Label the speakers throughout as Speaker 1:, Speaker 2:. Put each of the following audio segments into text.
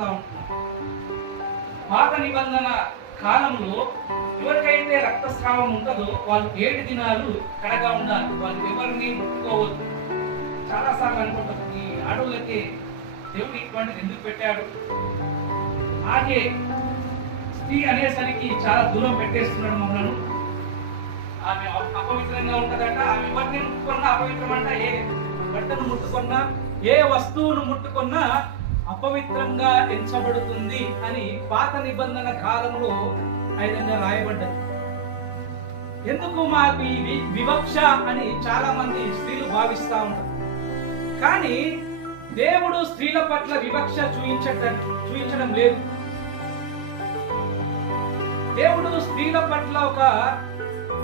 Speaker 1: మాట్లాడుతూ ఉంటున్నాం. పాత నిబంధన కాలంలో ఎవరికైతే రక్తస్రావం ఉంటుందో వాళ్ళు ఏడు దినాలు కడగా ఉండాలి. వాళ్ళు ఎవరిని ముట్టుకోవద్దు. చాలా సార్లు అనుకుంటాం ఈ ఆడవులకి దేవుడు ఇటువంటిది ఎందుకు పెట్టాడు? ఆగే స్త్రీ అనేసరికి చాలా దూరం పెట్టేస్తున్నాడు మమ్మల్ని. ఆమె అపవిత్రంగా ఉంటుందంట. ఆమె ఎవరిని ముట్టుకున్నా అపవిత్రం అంట ఏ బట్టను ముట్టుకున్నా ఏ వస్తువును ముట్టుకున్నా అపవిత్రంగా ఎంచబడుతుంది అని పాత నిబంధన కాలంలో ఐదంగా రాయబడ్డది. ఎందుకు మాకు ఈ వివక్ష అని చాలా మంది స్త్రీలు భావిస్తా ఉంటారు. కానీ దేవుడు స్త్రీల పట్ల వివక్ష చూయించటం చూపించడం లేదు. దేవుడు స్త్రీల పట్ల ఒక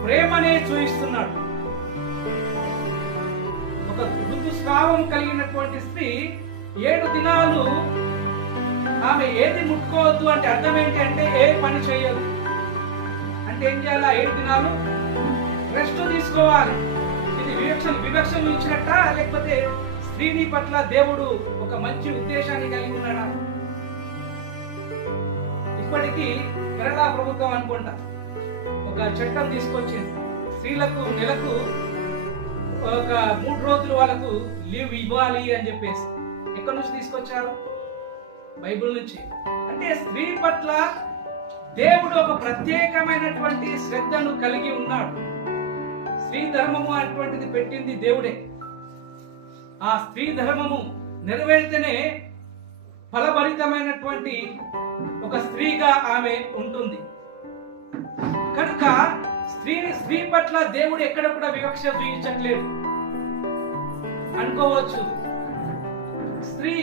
Speaker 1: ప్రేమనే చూపిస్తున్నాడు ఒక ఋతుస్రావం కలిగినటువంటి స్త్రీ ఏడు దినాలు ఆమె ఏది ముట్టుకోవద్దు అంటే అర్థం ఏంటి అంటే ఏ పని చేయదు. అంటే ఏం చేయాలి? ఏడు దినాలు రెస్ట్ తీసుకోవాలి. ఇది వివక్ష వివక్షలు ఇచ్చినట్ట? లేకపోతే స్త్రీని పట్ల దేవుడు ఒక మంచి ఉద్దేశాన్ని కలిగి ఉన్నాడా? ఇప్పటికీ కేరళ ప్రభుత్వం అనుకుంటా ఒక చట్టం తీసుకొచ్చింది. స్త్రీలకు నెలకు ఒక మూడు రోజులు వాళ్ళకు లీవ్ ఇవ్వాలి అని చెప్పేసి. ఎక్కడి నుంచి తీసుకొచ్చారు? బైబిల్ నుంచి. అంటే స్త్రీ పట్ల దేవుడు ఒక ప్రత్యేకమైనటువంటి శ్రద్ధను కలిగి ఉన్నాడు. స్త్రీ ధర్మము అటువంటిది పెట్టింది దేవుడే. ఆ స్త్రీ ధర్మము నెరవేరితేనే ఫలభరితమైనటువంటి ఒక స్త్రీగా ఆమె ఉంటుంది. కనుక స్త్రీని స్త్రీ పట్ల దేవుడు ఎక్కడ కూడా వివక్ష చూపించట్లేదు. అనుకోవచ్చు. స్త్రీ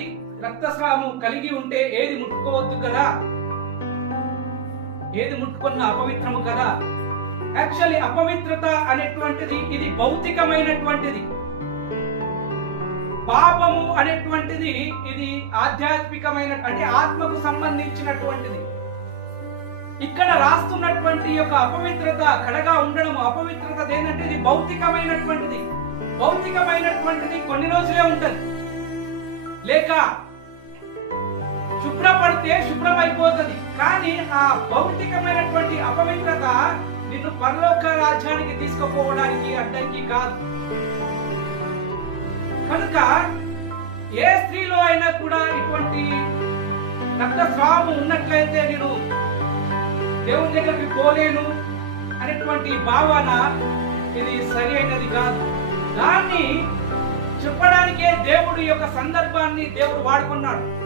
Speaker 1: రక్తస్రావం కలిగి ఉంటే ఏది ముట్టుకోవద్దు కదా? ఏది ముట్టుకున్న అపవిత్రము కదా? యాక్చువల్లీ అపవిత్రత అనేటువంటిది ఇది భౌతికమైనటువంటిది. పాపము అనేటువంటిది ఇది ఆధ్యాత్మికమైన అంటే ఆత్మకు సంబంధించినటువంటిది. ఇక్కడ రాస్తున్నటువంటి యొక్క అపవిత్రత కడగా ఉండడం అపవిత్రత ఏంటంటే ఇది భౌతికమైనటువంటిది. భౌతికమైనటువంటిది కొన్ని రోజులే ఉంటుంది. లేక శుభ్రపడితే శుభ్రమైపోతుంది. కానీ ఆ భౌతికమైనటువంటి అపవిత్రత నిన్ను పరలోక రాజ్యానికి తీసుకుపోవడానికి అడ్డంకి కాదు. కనుక ఏ స్త్రీలో అయినా కూడా ఇటువంటి రక్తస్రావం ఉన్నట్లయితే నేను దేవుని దగ్గరికి పోలేను అనేటువంటి భావన ఇది సరి అయినది కాదు. దాన్ని చెప్పడానికే దేవుడు యొక్క సందర్భాన్ని దేవుడు వాడుకున్నాడు.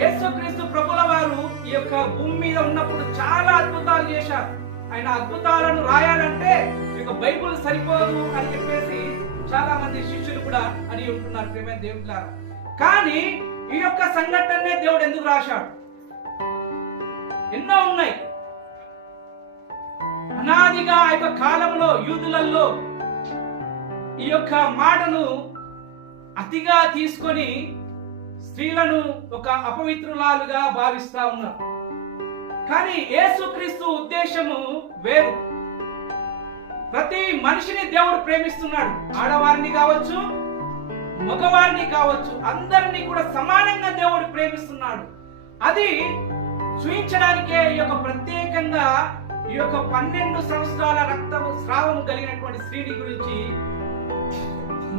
Speaker 1: యేసుక్రీస్తు ప్రభుల వారు ఈ యొక్క భూమి మీద ఉన్నప్పుడు చాలా అద్భుతాలు చేశారు. ఆయన అద్భుతాలను రాయాలంటే ఈ యొక్క బైబుల్ సరిపోదు అని చెప్పేసి చాలా మంది శిష్యులు కూడా అని ఉంటున్నారు ప్రేమ దేవులారా. కానీ ఈ యొక్క సంఘటనే దేవుడు ఎందుకు రాశాడు? ఎన్నో ఉన్నాయి. అనాదిగా ఆ యొక్క కాలంలో యూదులలో ఈ యొక్క మాటను అతిగా తీసుకొని స్త్రీలను ఒక అపవిత్రులాలుగా భావిస్తా ఉన్నారు. కానీ యేసుక్రీస్తు ఉద్దేశము వేరు. ప్రతి మనిషిని దేవుడు ప్రేమిస్తున్నాడు. ఆడవారిని కావచ్చు మగవారిని కావచ్చు అందరినీ కూడా సమానంగా దేవుడు ప్రేమిస్తున్నాడు. అది చూయించడానికే ఈ యొక్క ప్రత్యేకంగా ఈ యొక్క పన్నెండు సంవత్సరాల రక్తము స్రావం కలిగినటువంటి స్త్రీని గురించి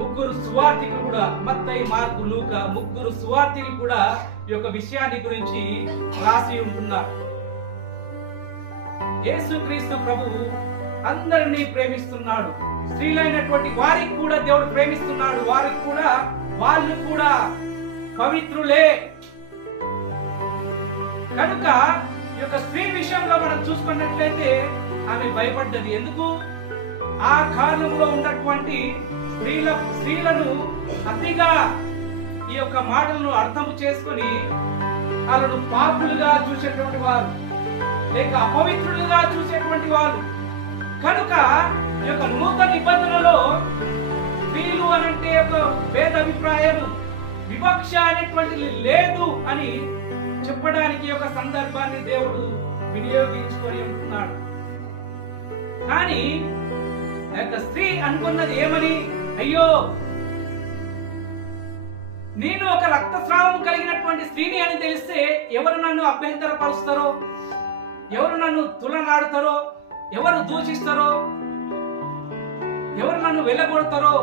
Speaker 1: ముగ్గురు సువార్థికులు కూడా మత్తయి మార్కు లూక ముగ్గురు సువార్థికులు కూడా ఈ యొక్క విషయాన్ని గురించి రాసి ఉంటున్నారు. యేసుక్రీస్తు ప్రభువు అందరినీ ప్రేమిస్తున్నాడు. స్త్రీలైనటువంటి వారికి కూడా దేవుడు ప్రేమిస్తున్నాడు. వారికి కూడా వాళ్ళు కూడా పవిత్రులే. కనుక ఈ యొక్క స్త్రీ విషయంలో మనం చూసుకున్నట్లయితే ఆమె భయపడ్డది. ఎందుకు? ఆ కాలంలో ఉన్నటువంటి స్త్రీల స్త్రీలను అతిగా ఈ యొక్క మాటలను అర్థము చేసుకొని వాళ్ళను పాపులుగా చూసేటువంటి వారు లేక అపవిత్రులుగా చూసేటువంటి వారు. కనుక ఈ యొక్క నూతన నిబంధనలో స్త్రీలు అనంటే ఒక భేద అభిప్రాయము వివక్ష అనేటువంటిది లేదు అని చెప్పడానికి ఒక సందర్భాన్ని దేవుడు వినియోగించుకొని ఉంటున్నాడు. కానీ ఆ యొక్క స్త్రీ అనుకున్నది ఏమని? అయ్యో! నేను ఒక రక్తస్రావం కలిగినటువంటి స్త్రీని అని తెలిస్తే ఎవరు నన్ను అభ్యంతరపరుస్తారో? ఎవరు నన్ను తులనాడుతారో? ఎవరు దూషిస్తారో? ఎవరు నన్ను వెళ్ళగొడతారో?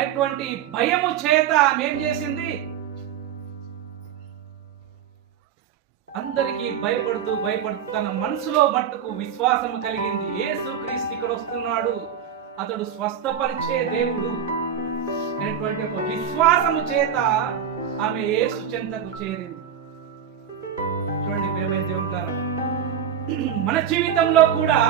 Speaker 1: అటువంటి భయము చేత ఆమె ఏం చేసింది అందరికీ భయపడుతూ భయపడుతూ తన మనసులో మట్టుకు విశ్వాసం కలిగింది. యేసు క్రీస్తు ఇక్కడ వస్తున్నాడు. అతడు స్వస్థపరిచే దేవుడు అనేటువంటి ఒక విశ్వాసము చేత ఆమె యేసు చెంతకు చేరింది. చూడండి ప్రేమైన దేవుడు మన జీవితంలో కూడా